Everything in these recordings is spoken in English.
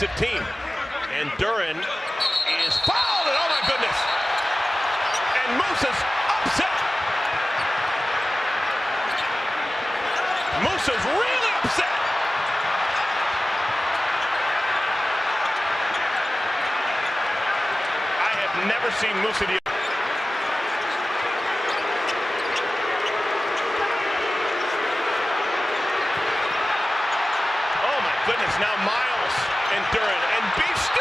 defensive team. And Duran is fouled, and oh my goodness. And Musa's upset. Musa's really upset. I have never seen Musa do. Oh my goodness, now Miles and Duran and Beef Stew.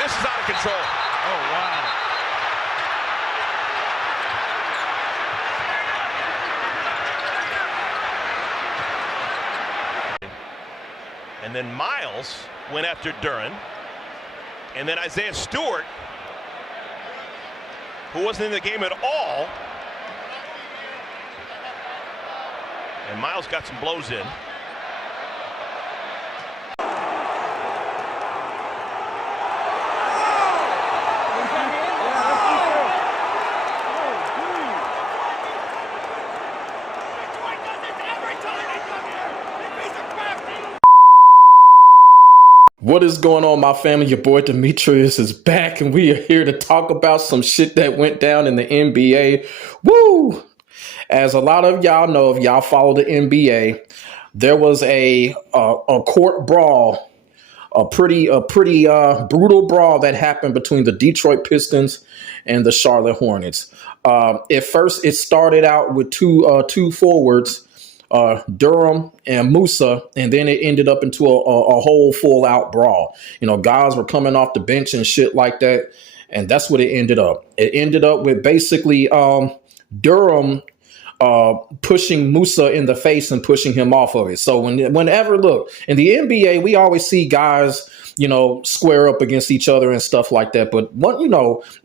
This is out of control. Oh wow. And then Miles went after Duran. And then Isaiah Stewart, who wasn't in the game at all. And Miles got some blows in. What is going on, my family? Your boy Demetrius is back, and we are here to talk about some shit that went down in the NBA. Woo! As a lot of y'all know, if y'all follow the NBA, there was a court brawl, a pretty brutal brawl that happened between the Detroit Pistons and the Charlotte Hornets. At first, it started out with two forwards, Durham and Musa, and then it ended up into a whole full out brawl. You know, guys were coming off the bench and shit like that, and that's what it ended up. It ended up with basically Durham pushing Musa in the face and pushing him off of it. So whenever, look, in the NBA, we always see guys, you know, square up against each other and stuff like that. But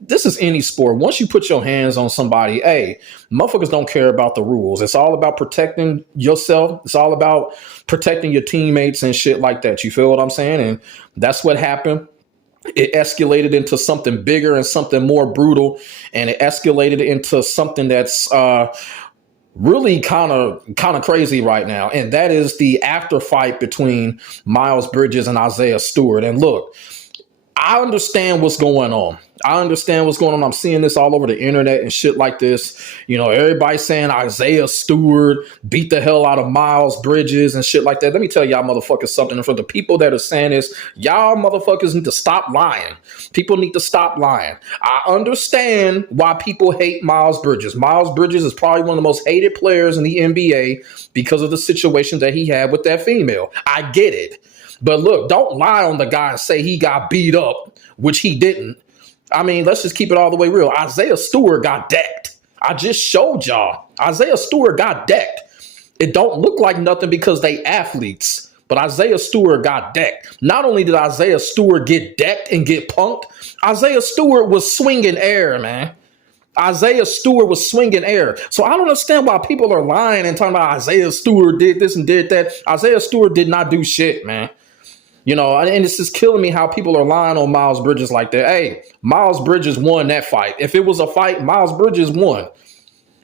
this is any sport. Once you put your hands on somebody, hey, motherfuckers don't care about the rules. It's all about protecting yourself. It's all about protecting your teammates and shit like that. You feel what I'm saying? And that's what happened. It escalated into something bigger and something more brutal. And it escalated into something that's really kind of crazy right now, and that is the after fight between Miles Bridges and Isaiah Stewart. And look, I understand what's going on. I'm seeing this all over the internet and shit like this. You know, everybody's saying Isaiah Stewart beat the hell out of Miles Bridges and shit like that. Let me tell y'all motherfuckers something. For the people that are saying this, y'all motherfuckers need to stop lying. People need to stop lying. I understand why people hate Miles Bridges. Miles Bridges is probably one of the most hated players in the NBA because of the situation that he had with that female. I get it. But look, don't lie on the guy and say he got beat up, which he didn't. I mean, let's just keep it all the way real. Isaiah Stewart got decked. I just showed y'all. Isaiah Stewart got decked. It don't look like nothing because they athletes, but Isaiah Stewart got decked. Not only did Isaiah Stewart get decked and get punked, Isaiah Stewart was swinging air, man. Isaiah Stewart was swinging air. So I don't understand why people are lying and talking about Isaiah Stewart did this and did that. Isaiah Stewart did not do shit, man. You know, and it's just killing me how people are lying on Miles Bridges like that. Hey, Miles Bridges won that fight. If it was a fight, Miles Bridges won.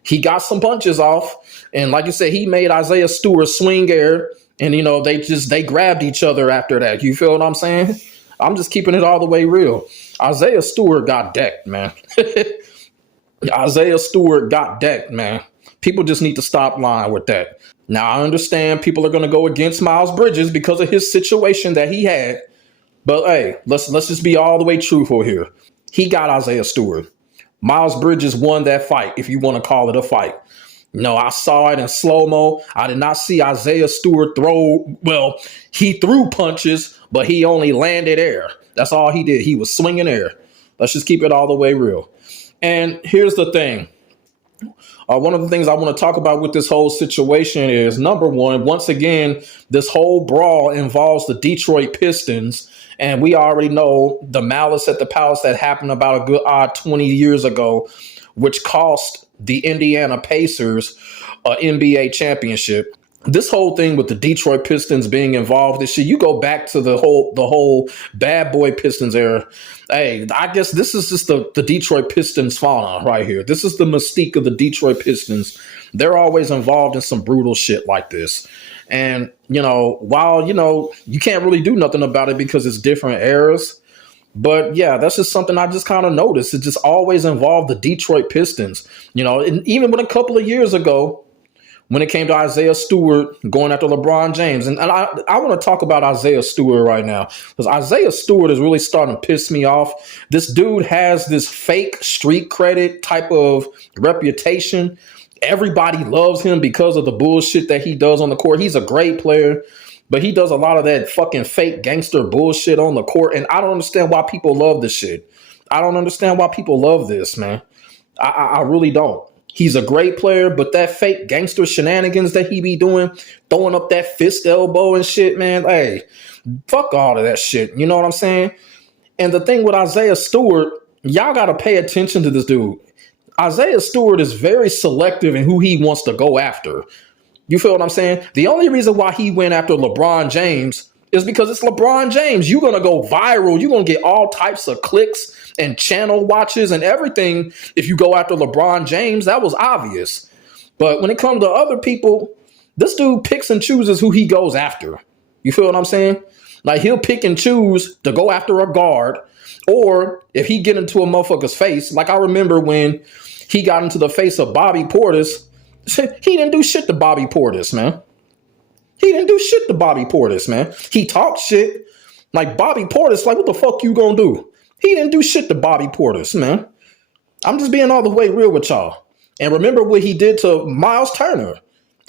He got some punches off. And like I said, he made Isaiah Stewart swing air. And, you know, they grabbed each other after that. You feel what I'm saying? I'm just keeping it all the way real. Isaiah Stewart got decked, man. Isaiah Stewart got decked, man. People just need to stop lying with that. Now, I understand people are going to go against Miles Bridges because of his situation that he had. But, hey, let's just be all the way truthful here. He got Isaiah Stewart. Miles Bridges won that fight, if you want to call it a fight. No, I saw it in slow-mo. I did not see Isaiah Stewart he threw punches, but he only landed air. That's all he did. He was swinging air. Let's just keep it all the way real. And here's the thing. One of the things I want to talk about with this whole situation is, number one, once again, this whole brawl involves the Detroit Pistons. And we already know the malice at the palace that happened about a good 20 years ago, which cost the Indiana Pacers an NBA championship. this whole thing with the Detroit Pistons being involved, this shit, you go back to the whole bad boy Pistons era. Hey, I guess this is just the Detroit Pistons fauna right here. This is the mystique of the Detroit Pistons. They're always involved in some brutal shit like this. And, while, you can't really do nothing about it because it's different eras. But yeah, that's just something I just kind of noticed. It just always involved the Detroit Pistons. And even when a couple of years ago, when it came to Isaiah Stewart going after LeBron James. And I want to talk about Isaiah Stewart right now, because Isaiah Stewart is really starting to piss me off. This dude has this fake street credit type of reputation. Everybody loves him because of the bullshit that he does on the court. He's a great player, but he does a lot of that fucking fake gangster bullshit on the court. And I don't understand why people love this shit. I don't understand why people love this, man. I really don't. He's a great player, but that fake gangster shenanigans that he be doing, throwing up that fist elbow and shit, man, hey, fuck all of that shit. You know what I'm saying? And the thing with Isaiah Stewart, y'all got to pay attention to this dude. Isaiah Stewart is very selective in who he wants to go after. You feel what I'm saying? The only reason why he went after LeBron James is because it's LeBron James. You're going to go viral. You're going to get all types of clicks and channel watches and everything if you go after LeBron James. That was obvious. But when it comes to other people, this dude picks and chooses who he goes after. You feel what I'm saying? Like, he'll pick and choose to go after a guard, or if he get into a motherfucker's face, like I remember when he got into the face of Bobby Portis, he didn't do shit to Bobby Portis, man. He didn't do shit to Bobby Portis, man. He talked shit. Like, Bobby Portis, like, what the fuck you gonna do? He didn't do shit to Bobby Portis, man. I'm just being all the way real with y'all. And remember what he did to Miles Turner.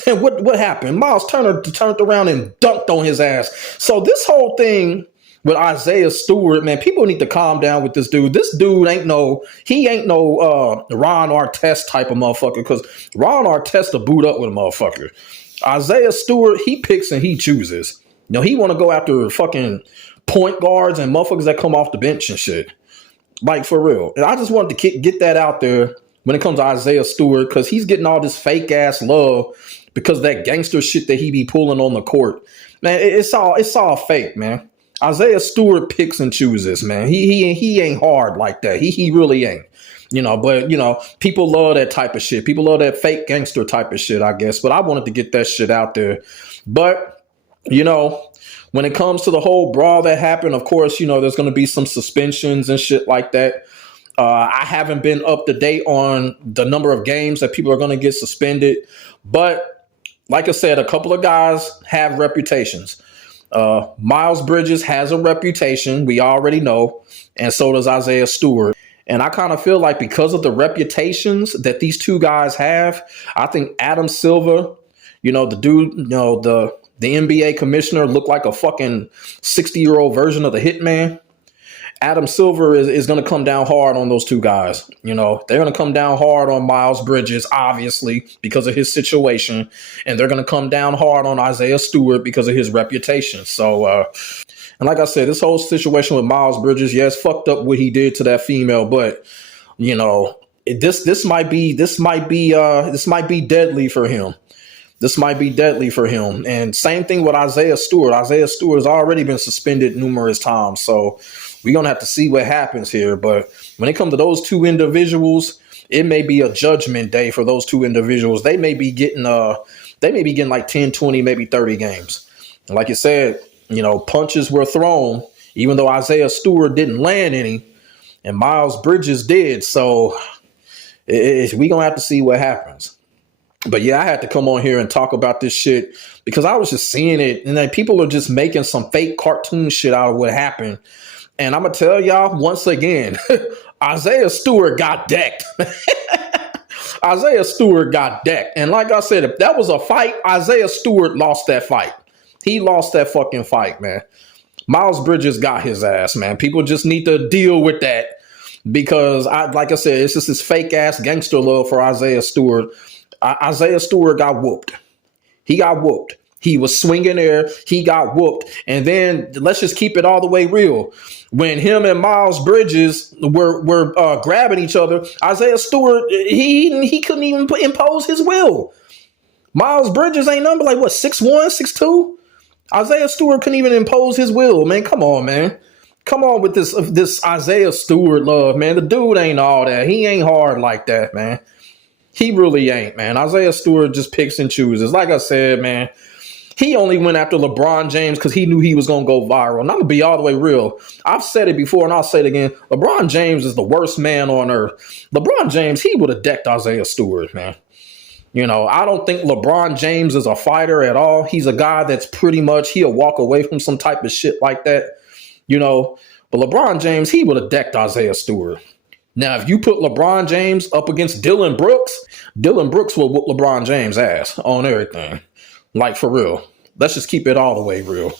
And what happened? Miles Turner turned around and dunked on his ass. So this whole thing with Isaiah Stewart, man, people need to calm down with this dude. This dude ain't no Ron Artest type of motherfucker, because Ron Artest to boot up with a motherfucker. Isaiah Stewart, he picks and he chooses. He want to go after fucking point guards and motherfuckers that come off the bench and shit. Like, for real. And I just wanted to get that out there when it comes to Isaiah Stewart, because he's getting all this fake ass love because of that gangster shit that he be pulling on the court. Man, it's all fake, man. Isaiah Stewart picks and chooses, man. He ain't hard like that. He really ain't. But people love that type of shit. People love that fake gangster type of shit, I guess. But I wanted to get that shit out there. But, when it comes to the whole brawl that happened, of course, there's going to be some suspensions and shit like that. I haven't been up to date on the number of games that people are going to get suspended. But like I said, a couple of guys have reputations. Miles Bridges has a reputation. We already know. And so does Isaiah Stewart. And I kind of feel like because of the reputations that these two guys have, I think Adam Silver, the dude, the NBA commissioner, looked like a fucking 60-year-old version of the Hitman. Adam Silver is going to come down hard on those two guys. They're going to come down hard on Miles Bridges, obviously, because of his situation. And they're going to come down hard on Isaiah Stewart because of his reputation. So, and like I said, this whole situation with Miles Bridges, yes, fucked up what he did to that female. But, this might be deadly for him. This might be deadly for him. And same thing with Isaiah Stewart. Isaiah Stewart has already been suspended numerous times. So we're going to have to see what happens here. But when it comes to those two individuals, it may be a judgment day for those two individuals. They may be getting like 10, 20, maybe 30 games. And like you said, punches were thrown, even though Isaiah Stewart didn't land any and Miles Bridges did. So we're going to have to see what happens. But yeah, I had to come on here and talk about this shit because I was just seeing it. And then people are just making some fake cartoon shit out of what happened. And I'm going to tell y'all once again, Isaiah Stewart got decked. Isaiah Stewart got decked. And like I said, if that was a fight, Isaiah Stewart lost that fight. He lost that fucking fight, man. Miles Bridges got his ass, man. People just need to deal with that because, like I said, it's just this fake ass gangster love for Isaiah Stewart. Isaiah Stewart got whooped. He got whooped. He was swinging there. He got whooped. And then let's just keep it all the way real. When him and Miles Bridges were grabbing each other, Isaiah Stewart, he couldn't even impose his will. Miles Bridges ain't number like what, 6'1", 6'2"? Isaiah Stewart couldn't even impose his will, man. Come on, man. Come on with this Isaiah Stewart love, man. The dude ain't all that. He ain't hard like that, man. He really ain't, man. Isaiah Stewart just picks and chooses. Like I said, man, he only went after LeBron James because he knew he was going to go viral. And I'm going to be all the way real. I've said it before and I'll say it again. LeBron James is the worst man on earth. LeBron James, he would have decked Isaiah Stewart, man. You know, I don't think LeBron James is a fighter at all. He's a guy that's pretty much, he'll walk away from some type of shit like that. You know, but LeBron James, he would have decked Isaiah Stewart. Now, if you put LeBron James up against Dylan Brooks will whoop LeBron James' ass on everything. Like, for real. Let's just keep it all the way real.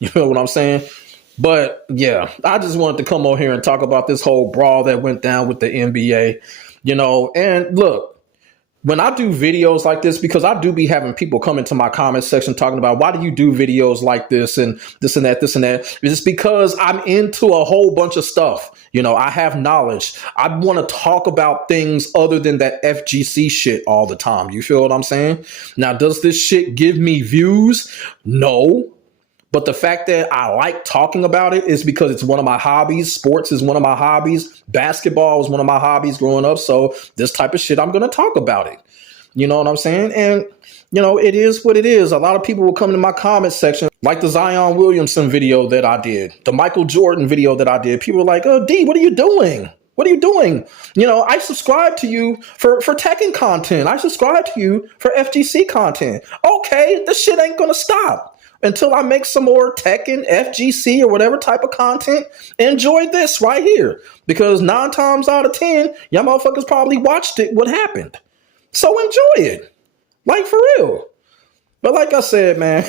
You know what I'm saying? But, yeah, I just wanted to come on here and talk about this whole brawl that went down with the NBA. You know, and look, when I do videos like this, because I do be having people come into my comment section talking about why do you do videos like this and this and that, it's because I'm into a whole bunch of stuff. You know, I have knowledge. I want to talk about things other than that FGC shit all the time. You feel what I'm saying? Now, does this shit give me views? No. But the fact that I like talking about it is because it's one of my hobbies. Sports is one of my hobbies. Basketball was one of my hobbies growing up. So this type of shit, I'm going to talk about it. You know what I'm saying? And, you know, it is what it is. A lot of people will come to my comment section, like the Zion Williamson video that I did, the Michael Jordan video that I did. People are like, oh, D, what are you doing? What are you doing? You know, I subscribe to you for Tekken content. I subscribe to you for FGC content. Okay, this shit ain't going to stop until I make some more Tekken, FGC, or whatever type of content. Enjoy this right here. Because 9 times out of 10, y'all motherfuckers probably watched it, what happened. So enjoy it. Like, for real. But like I said, man,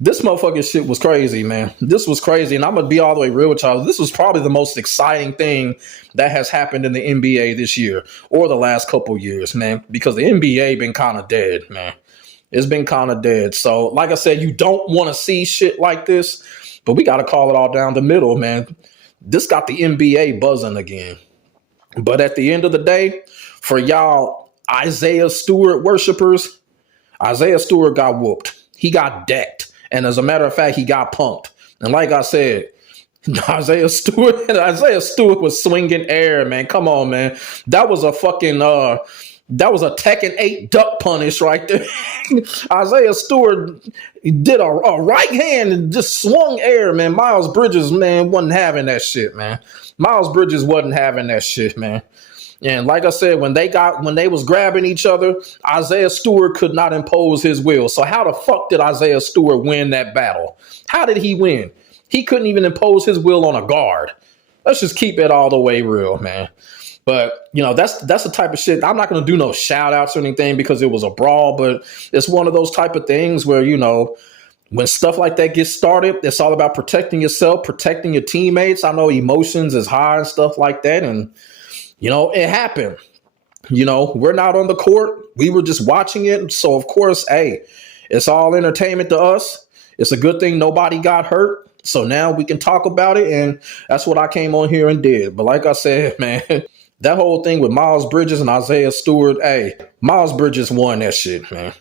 this motherfucking shit was crazy, man. This was crazy. And I'm going to be all the way real with y'all. This was probably the most exciting thing that has happened in the NBA this year or the last couple years, man. Because the NBA been kind of dead, man. It's been kind of dead. So, like I said, you don't want to see shit like this, but we got to call it all down the middle, man. This got the NBA buzzing again. But at the end of the day, for y'all Isaiah Stewart worshipers, Isaiah Stewart got whooped. He got decked. And as a matter of fact, he got punked. And like I said, Isaiah Stewart was swinging air, man. Come on, man. That was a fucking... that was a Tekken 8 duck punish right there. Isaiah Stewart did a right hand and just swung air, man. Miles Bridges, man, wasn't having that shit, man. Miles Bridges wasn't having that shit, man. And like I said, when they was grabbing each other, Isaiah Stewart could not impose his will. So how the fuck did Isaiah Stewart win that battle? How did he win? He couldn't even impose his will on a guard. Let's just keep it all the way real, man. But, you know, that's the type of shit. I'm not going to do no shout outs or anything because it was a brawl, but it's one of those type of things where, you know, when stuff like that gets started, it's all about protecting yourself, protecting your teammates. I know emotions is high and stuff like that. And, you know, it happened. You know, we're not on the court. We were just watching it. So, of course, hey, it's all entertainment to us. It's a good thing nobody got hurt. So now we can talk about it. And that's what I came on here and did. But like I said, man, that whole thing with Miles Bridges and Isaiah Stewart, hey, Miles Bridges won that shit, man.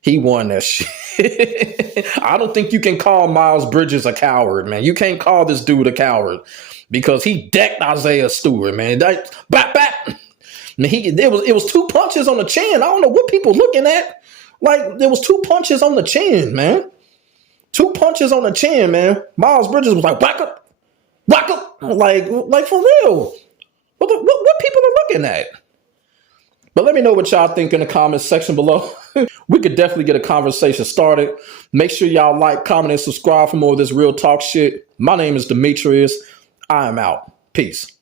He won that shit. I don't think you can call Miles Bridges a coward, man. You can't call this dude a coward because he decked Isaiah Stewart, man. Bap, bap. Man, it was 2 punches on the chin. I don't know what people looking at. Like, there was 2 punches on the chin, man. 2 punches on the chin, man. Miles Bridges was like, whack up. Like for real. What people are looking at? But let me know what y'all think in the comments section below. We could definitely get a conversation started. Make sure y'all like, comment, and subscribe for more of this real talk shit. My name is Demetrius. I am out. Peace.